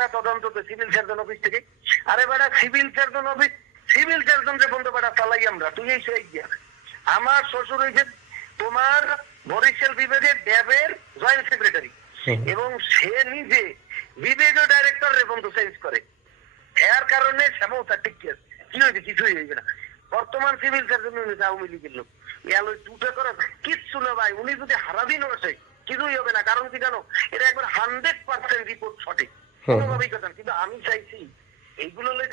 তদন্ত তো civil surgeon office থেকে। আরে বেটা civil surgeon office civil surgeon যে বন্ধু বেটা চালাই আমরা। তুই এই সেই গিয়া। আমার শ্বশুর হয়েছে তোমার বরিশাল বিভাগের ড্যাবের জয়েন্ট সেক্রেটারি এবং সে নিজে বিভাগীয় ডাইরেক্টর চেঞ্জ করে। এর কারণে শ্যামল তার ঠিক কি হয়েছে কিছুই হয়েছে না। বর্তমান সিভিল সার্জন হয়েছে আওয়ামী লীগের লোক। ইয়ালো টুটে করা কিচ্ছু না ভাই উনি যদি হারাদিন বসে কিছুই হবে না। কারণ কি জানো এটা একবার হান্ড্রেড পার্সেন্ট রিপোর্ট সঠিক। কথা কিন্তু আমি চাইছি এইগুলো লই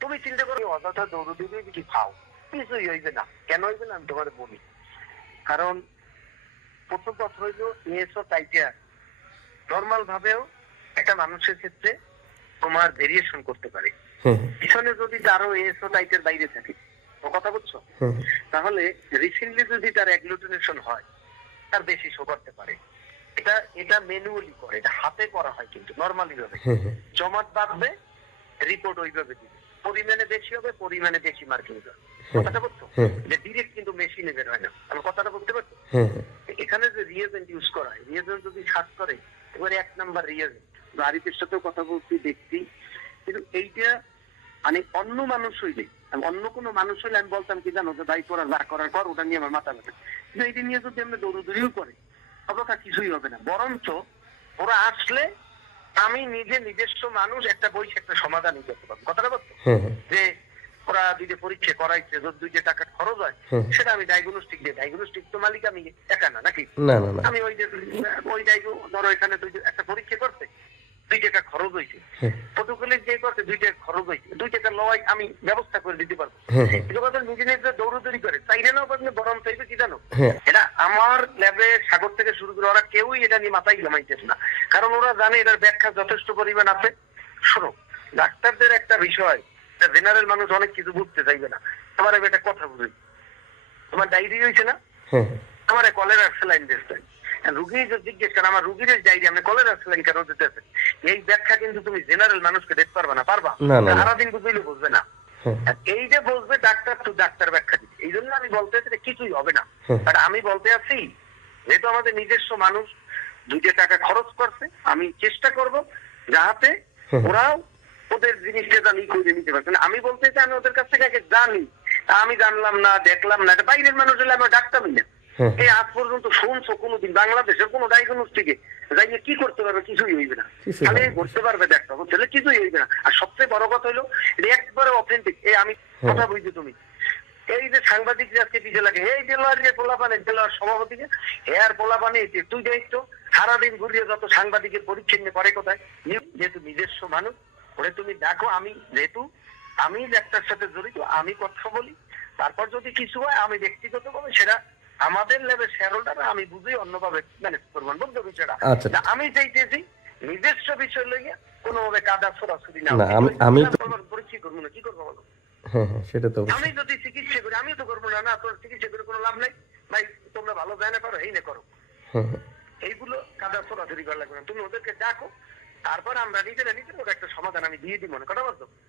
তুমি চিন্তা করো অযথা দৌড় দিবে কি খাও কিছুই হইবে না। কেন হইবে না? আমি তোমার বলি। কারণ প্রথম কথা হইল এএসও টাইটিয়া নর্মাল ভাবেও একটা মানুষের ক্ষেত্রে তোমার ভেরিয়েশন করতে পারে। পিছনে যদি তারও এএসও টাইটের বাইরে থাকে ও কথা বুঝছ? তাহলে রিসেন্টলি যদি তার অ্যাগ্লুটিনেশন হয় তার বেশি শো করতে পারে। এটা এটা ম্যানুয়ালি করে এটা হাতে করা হয় কিন্তু নর্মালি ভাবে। হুম হুম জমাট বাঁধবে রিপোর্ট ওইভাবে দিবে। পরিমাণে বেশি হবে পরিমাণে বেশি মার্কিং হবে কথাটা বুঝছ? যে ডিরেক্ট কিন্তু মেশিনে বের হয় না। আমি কথাটা বলতে পারছ? এখানে যে রিয়েজেন্ট ইউজ করা হয় রিয়েজেন্ট যদি সার্চ করে এবারে এক নাম্বার রিয়েজেন্ট আরিফের সাথেও কথা বলছি দেখছি। কিন্তু এইটা মানে অন্য মানুষ হইলে আমি অন্য কোনো মানুষ হইলে আমি বলতাম কি জানো যে ভাই তোরা যা করার কর ওটা নিয়ে আমার মাথা ব্যথা। কিন্তু এইটা নিয়ে যদি আমরা দৌড়দৌড়িও করে অবকা কিছুই হবে না। বরঞ্চ ওরা আসলে আমি নিজে নিজস্ব মানুষ একটা বই একটা সমাধানই করতে পারব। কথাটা বলতো? যে ওরা দুইটা পরীক্ষা করাইছে যদি যে টাকা খরচ হয় সেটা আমি ডায়াগনস্টিক দিয়ে ডায়াগনোস্টিক তো মালিক আমি একা না নাকি? আমি ওই যে ওই ডাইগো ধরো এখানে দুই একটা পরীক্ষা করতে দুই টাকা খরচ হয়েছে। হুম প্রটোকলে যে করতে দুই টাকা খরচ হয়েছে। দুই টাকা লওয়াই আমি ব্যবস্থা করে দিতে পারব। হুম হুম কিন্তু কথা নিজে নিজে দৌড়দৌড়ি করে চাইলে নাও আপনি বরং চাইবে কি জানো? হ্যাঁ। এটা আমার ল্যাবে সাগর থেকে শুরু করে ওরা কেউই এটা নিয়ে মাথায় ঘামাইতেছে না। কারণ ওরা জানে এটার ব্যাখ্যা যথেষ্ট পরিমাণ আছে। শোনো ডাক্তারদের একটা বিষয় জেনারেল মানুষ অনেক কিছু বুঝতে চাইবে না। তোমার একটা কথা বুঝি তোমার ডায়েরি হয়েছে না? আমার কলেরা স্যালাইন দিচ্ছেন রুগী যে জিজ্ঞেস করেন আমার রুগীর ডায়েরি আপনি কলেরা কেন দিতেছেন? এই ব্যাখ্যা কিন্তু তুমি জেনারেল মানুষকে দেখতে পারবে না পারবা। সারাদিন বুঝলে বুঝবে না। এই যে বলবে ডাক্তার তো ডাক্তার ব্যাখ্যা এই জন্য আমি বলতে কিছুই হবে না। হুম। আমি বলতে আছি যেহেতু আমাদের নিজস্ব মানুষ দুইটা টাকা খরচ করছে আমি চেষ্টা করব যাহাতে ওরাও ওদের জিনিসটা জানি করে নিতে পারছে। আমি বলতে চাই আমি ওদের কাছ থেকে আগে জানি। তা আমি জানলাম না দেখলাম না। এটা বাইরের মানুষ হলে আমরা ডাক্তারই না। এই আজ পর্যন্ত শুনছো কোনোদিন? বাংলাদেশের কোনো ডায়াগনোস্টিকে যাইয়ে কি করতে পারবে? কিছুই হইবে না। খালি করতে পারবে হবে তাহলে কিছুই হইবে না। আর সবচেয়ে বড় কথা হলো এটা একবারে অথেন্টিক এই আমি কথা বুঝছি তুমি। এই যে সাংবাদিক আজকে পিছিয়ে লাগে এই জেলার যে পোলাপানে জেলার সভাপতিকে হেয়ার পোলাপানে তুই দায়িত্ব সারাদিন ঘুরিয়ে যত সাংবাদিকের পরিচ্ছন্ন করে কোথায়? যেহেতু নিজস্ব মানুষ ওরে তুমি দেখো আমি যেহেতু আমি একটার সাথে জড়িত আমি কথা বলি। তারপর যদি কিছু হয় আমি ব্যক্তিগতভাবে সেটা আমাদের লেভেল শেয়ার হোল্ডার আমি বুঝি অন্যভাবে ম্যানেজ করব বুঝতে বিষয়টা? আচ্ছা। আমি চাইতেছি নিজস্ব বিষয় লইয়া কোনোভাবে কাদা সরাসরি না না, আমি- আমি তো- পরিচয় করব না কি করব বলো? হ্যাঁ হ্যাঁ সেটা তো আমি যদি চিকিৎসা করি আমিও তো করব না না তোর চিকিৎসা করে কোনো লাভ নাই। ভাই তোমরা ভালো যায় না করো এই না করো। এইগুলো কাদা সরাসরি করা লাগবে না। তুমি ওদেরকে ডাকো তারপর আমরা নিজেরা নিজের একটা সমাধান আমি দিয়ে দিই মনে কথা বলতো